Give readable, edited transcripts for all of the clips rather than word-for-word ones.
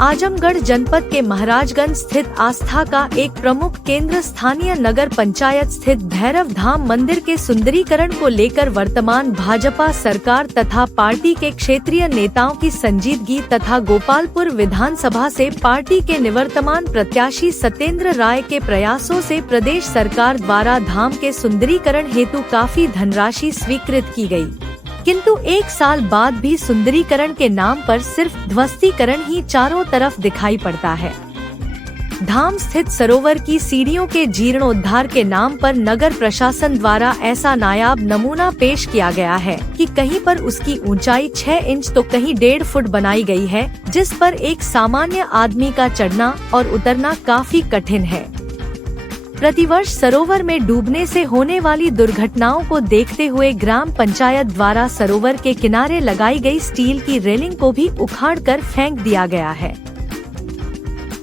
आजमगढ़ जनपद के महाराजगंज स्थित आस्था का एक प्रमुख केंद्र स्थानीय नगर पंचायत स्थित भैरव धाम मंदिर के सुंदरीकरण को लेकर वर्तमान भाजपा सरकार तथा पार्टी के क्षेत्रीय नेताओं की संजीदगी तथा गोपालपुर विधानसभा से पार्टी के निवर्तमान प्रत्याशी सत्येंद्र राय के प्रयासों से प्रदेश सरकार द्वारा धाम के सुंदरीकरण हेतु काफी धनराशि स्वीकृत की गई। किंतु एक साल बाद भी सुंदरीकरण के नाम पर सिर्फ ध्वस्तीकरण ही चारों तरफ दिखाई पड़ता है। धाम स्थित सरोवर की सीढ़ियों के जीर्णोद्धार के नाम पर नगर प्रशासन द्वारा ऐसा नायाब नमूना पेश किया गया है कि कहीं पर उसकी ऊंचाई 6 इंच तो कहीं 1.5 फुट बनाई गई है, जिस पर एक सामान्य आदमी का चढ़ना और उतरना काफी कठिन है। प्रतिवर्ष सरोवर में डूबने से होने वाली दुर्घटनाओं को देखते हुए ग्राम पंचायत द्वारा सरोवर के किनारे लगाई गई स्टील की रेलिंग को भी उखाड़कर फेंक दिया गया है।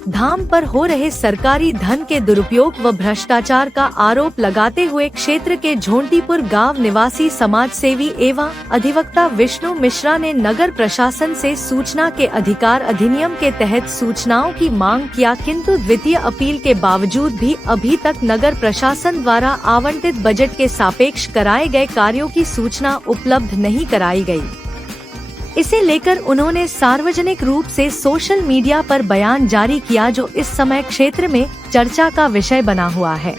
धाम पर हो रहे सरकारी धन के दुरुपयोग व भ्रष्टाचार का आरोप लगाते हुए क्षेत्र के झोंटीपुर गांव निवासी समाज सेवी एवं अधिवक्ता विष्णु मिश्रा ने नगर प्रशासन से सूचना के अधिकार अधिनियम के तहत सूचनाओं की मांग किया, किंतु द्वितीय अपील के बावजूद भी अभी तक नगर प्रशासन द्वारा आवंटित बजट के सापेक्ष कराए गए कार्यों की सूचना उपलब्ध नहीं कराई गई। इसे लेकर उन्होंने सार्वजनिक रूप से सोशल मीडिया पर बयान जारी किया, जो इस समय क्षेत्र में चर्चा का विषय बना हुआ है।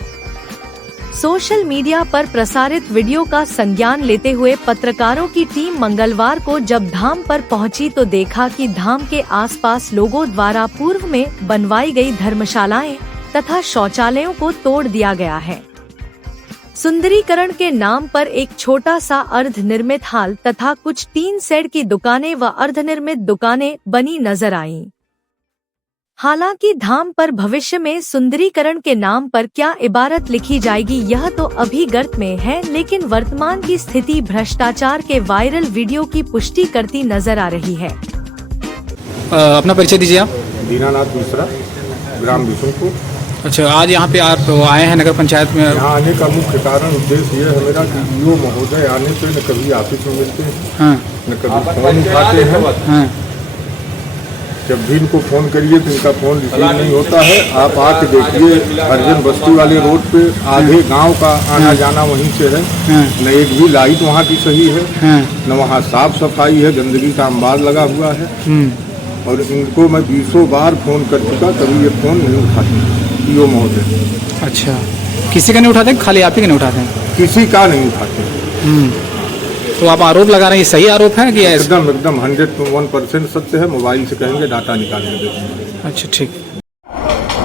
सोशल मीडिया पर प्रसारित वीडियो का संज्ञान लेते हुए पत्रकारों की टीम मंगलवार को जब धाम पर पहुंची तो देखा कि धाम के आसपास लोगों द्वारा पूर्व में बनवाई गई धर्मशालाएं तथा शौचालयों को तोड़ दिया गया है। सुंदरीकरण के नाम पर एक छोटा सा अर्ध निर्मित हाल तथा कुछ टीन शेड की दुकानें व अर्धनिर्मित दुकानें बनी नजर आईं। हालांकि धाम पर भविष्य में सुंदरीकरण के नाम पर क्या इबारत लिखी जाएगी यह तो अभी गर्त में है, लेकिन वर्तमान की स्थिति भ्रष्टाचार के वायरल वीडियो की पुष्टि करती नजर आ रही है। अपना परिचय दीजिए आप। दीनानाथ मिश्रा, ग्राम बिशुनपुर। अच्छा, आज यहाँ पे आप आए हैं नगर पंचायत में? यहाँ आने का मुख्य कारण उद्देश्य ये है मेरा कि DO महोदय आने पे न कभी ऑफिस में मिलते हैं, न कभी फोन उठाते हैं। जब भी इनको फोन करिए तो इनका फोन रिसीव नहीं होता है। आप आके देखिए, अर्जन बस्ती वाले रोड पे आधे गांव का आना जाना वहीं से है। न एक भी लाइट वहाँ की सही है, न वहाँ साफ सफाई है, गंदगी का अंबार लगा हुआ है। और इनको मैं 20 बार फोन कर चुका, कभी ये फोन नहीं उठाते DO महोदय। अच्छा, किसी का नहीं उठाते? खाली आप ही का नहीं उठाते हैं? किसी का नहीं उठाते। तो आप आरोप लगा रहे हैं, ये सही आरोप है कि एकदम 101% सत्य है। मोबाइल से कहेंगे डाटा निकालने देंगे। अच्छा, ठीक।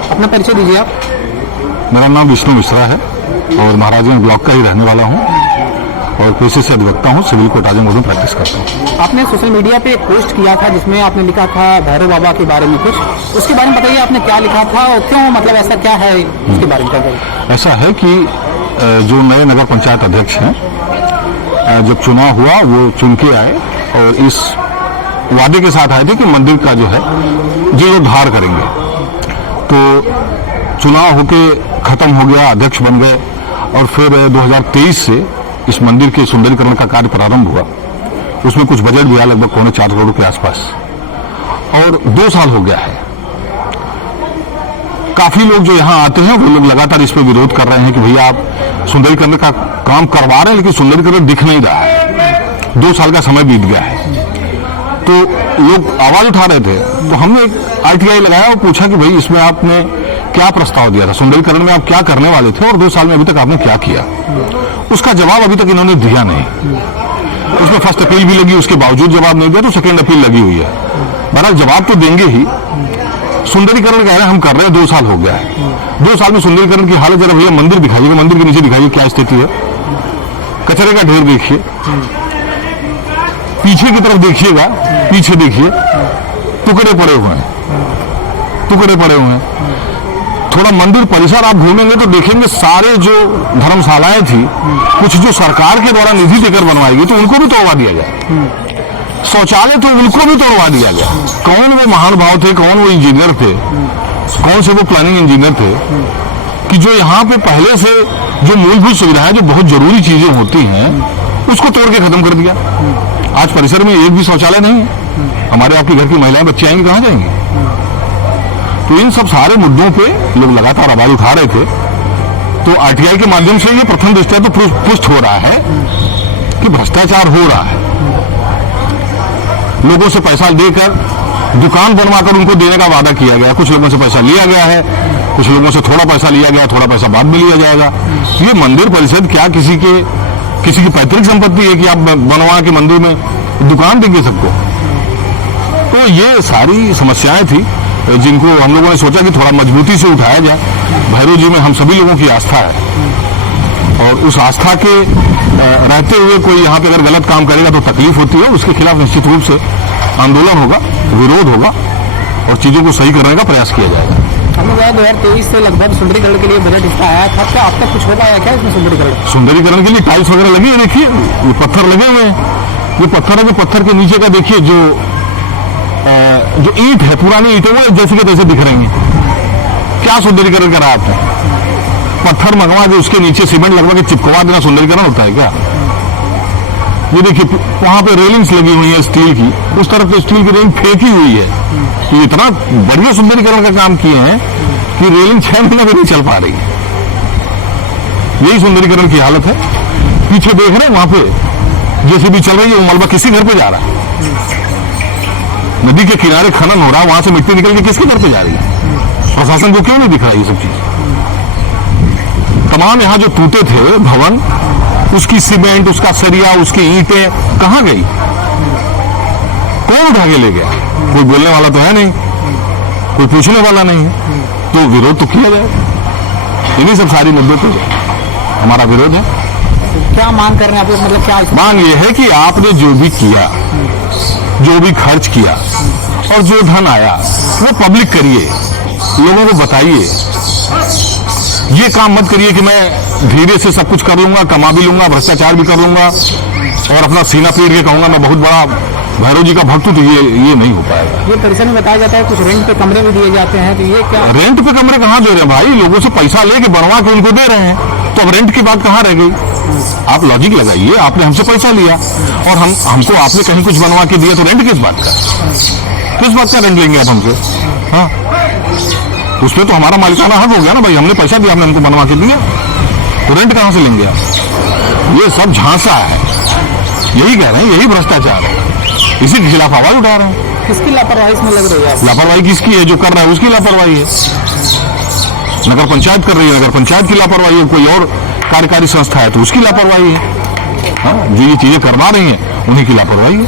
अपना परिचय दीजिए आप। मेरा नाम विष्णु मिश्रा है और महाराजगंज ब्लॉक का ही रहने वाला हूँ और पेशे से अधिवक्ता हूँ। सिविल कोर्ट आजमगढ़ में प्रैक्टिस करता हूँ। आपने सोशल मीडिया पे एक पोस्ट किया था जिसमें आपने लिखा था भैरव बाबा के बारे में कुछ, उसके बारे में बताइए आपने क्या लिखा था और क्यों, मतलब ऐसा क्या है उसके बारे में बताइए। ऐसा है कि जो नए नगर पंचायत अध्यक्ष हैं, जब चुनाव हुआ वो चुन के आए और इस वादे के साथ आए थे कि मंदिर का जो है जीर्णोद्धार करेंगे। तो चुनाव होके खत्म हो गया, अध्यक्ष बन गए और फिर 2023 से इस मंदिर के सुंदरीकरण का कार्य प्रारंभ हुआ। उसमें कुछ बजट भी आया, लगभग 4.25 करोड़ के आसपास, और 2 साल हो गया है। काफी लोग जो यहाँ आते हैं वो लोग लगातार इस पर विरोध कर रहे हैं कि भैया आप सुंदरीकरण का काम करवा रहे हैं लेकिन सुंदरीकरण दिख नहीं रहा है। 2 साल का समय बीत गया है। तो लोग आवाज उठा रहे थे, तो हमने एक RTI लगाया और पूछा कि भाई इसमें आपने क्या प्रस्ताव दिया था, सुंदरीकरण में आप क्या करने वाले थे और 2 साल में अभी तक आपने क्या किया। उसका जवाब अभी तक इन्होंने दिया नहीं। उसमें फर्स्ट अपील भी लगी, उसके बावजूद जवाब नहीं दिया, तो सेकेंड अपील लगी हुई है। बहरहाल जवाब तो देंगे ही। सुंदरीकरण कह रहे हैं हम कर रहे हैं, 2 साल हो गया है। 2 साल में सुंदरीकरण की हालत, जरा भैया मंदिर दिखाइएगा, मंदिर के नीचे दिखाइए क्या स्थिति है। कचरे का ढेर देखिए, पीछे की तरफ देखिएगा, पीछे देखिए टुकड़े पड़े हुए हैं, टुकड़े पड़े हुए हैं। थोड़ा मंदिर परिसर आप घूमेंगे तो देखेंगे सारे जो धर्मशालाएं थी, कुछ जो सरकार के द्वारा निधि देकर बनवाई गई तो उनको भी तोड़वा दिया गया। शौचालय तो उनको भी तोड़वा दिया गया। कौन वो महानुभाव थे, कौन वो इंजीनियर थे, कौन से वो प्लानिंग इंजीनियर थे कि जो यहाँ पे पहले से जो मूलभूत सुविधाएं, जो बहुत जरूरी चीजें होती हैं, उसको तोड़ के खत्म कर दिया। आज परिसर में एक भी शौचालय नहीं है। हमारे आपके घर की महिलाएं बच्चे आएंगे कहाँ जाएंगे? तो इन सब सारे मुद्दों पे लोग लगातार आवाज उठा रहे थे। तो आरटीआई के माध्यम से ये प्रथम दृष्टया तो पुष्ट हो रहा है कि भ्रष्टाचार हो रहा है। लोगों से पैसा देकर दुकान बनवाकर उनको देने का वादा किया गया, कुछ लोगों से पैसा लिया गया है, कुछ लोगों से थोड़ा पैसा लिया गया, थोड़ा पैसा बाद में लिया जाएगा। ये मंदिर परिषद क्या किसी की पैतृक संपत्ति है कि आप बनवा के मंदिर में दुकान देंगे सबको? तो ये सारी समस्याएं थी जिनको हम लोगों ने सोचा कि थोड़ा मजबूती से उठाया जाए। भैरव जी में हम सभी लोगों की आस्था है और उस आस्था के रहते हुए कोई यहाँ पे अगर गलत काम करेगा तो तकलीफ होती है, उसके खिलाफ निश्चित रूप से आंदोलन होगा, विरोध होगा और चीजों को सही करने का प्रयास किया जाएगा। हमने 2023 से लगभग सुंदरीकरण के लिए बजट इसका आया था, क्या अब तक कुछ हो पाया क्या इसमें सुंदरीकरण? सुंदरीकरण के लिए टाइल्स वगैरह लगी है, देखिए ये पत्थर लगे हुए हैं, ये पत्थर है, जो पत्थर के नीचे का देखिए जो ईंट है, पुरानी ईंटें वो जैसे के तैसे दिख रही हैं। क्या सुंदरीकरण करा आपने? पत्थर मंगवा के उसके नीचे सीमेंट लगवा के चिपकवा देना सुंदरीकरण होता है क्या? ये देखिए वहां पे रेलिंग्स लगी हुई है स्टील की, उस तरफ तो स्टील की रेलिंग फेंकी हुई है। तो इतना बढ़िया सुंदरीकरण का काम किए हैं कि रेलिंग 6 महीने में नहीं चल पा रही है। यही सुंदरीकरण की हालत है। पीछे देख रहे हैं वहां पे जेसीबी चल रही है, वो मलबा किसी घर पे जा रहा है। नदी के किनारे खनन हो रहा है, वहां से मिट्टी निकल के किसके घर पे जा रही है? प्रशासन को क्यों नहीं दिख रहा ये सब चीज? तमाम यहां जो टूटे थे भवन, उसकी सीमेंट, उसका सरिया, उसकी ईंटें कहां गई? कौन उठा के ले गया? कोई बोलने वाला तो है नहीं, कोई पूछने वाला नहीं है। तो विरोध तो किया जाए। इन्हीं सब सारी मुद्दों पे हमारा विरोध है। क्या मांग कर रहे हैं आप? मतलब क्या मांग ये है कि आपने जो भी किया, जो भी खर्च किया और जो धन आया वो पब्लिक करिए, लोगों को बताइए। ये काम मत करिए कि मैं धीरे से सब कुछ कर लूंगा, कमा भी लूंगा, भ्रष्टाचार भी कर लूंगा और अपना सीना पीट के कहूंगा मैं बहुत बड़ा भैरव जी का भक्त हूं। तो ये नहीं हो पाएगा। ये परिसर में बताया जाता है कुछ रेंट पे कमरे भी दिए जाते हैं, तो ये क्या? रेंट पे कमरे कहां दे रहे हैं भाई? लोगों से पैसा लेके बनवा के उनको दे रहे हैं, तो अब रेंट की बात कहां रह गई? आप लॉजिक लगाइए। आपने हमसे पैसा लिया और हमको आपने कहीं कुछ बनवा के दिया, तो रेंट किस बात का रेंट लेंगे आप हमसे? हाँ, उसमें तो हमारा मालिकाना हक हो गया ना भाई। हमने पैसा दिया, हमने हमको बनवा के दिया, तो रेंट कहां से लेंगे आप? ये सब झांसा है, यही कह रहे हैं, यही भ्रष्टाचार है। इसी के खिलाफ आवाज उठा रहे हैं। किसकी लापरवाही इसमें लग रही है? लापरवाही किसकी है? जो कर रहा है उसकी लापरवाही है। नगर पंचायत कर रही है, नगर पंचायत की लापरवाही है। कोई और कार्यकारी संस्था है तो उसकी लापरवाही है। हाँ, जो ये चीजें करवा रही हैं उन्हीं की लापरवाही है।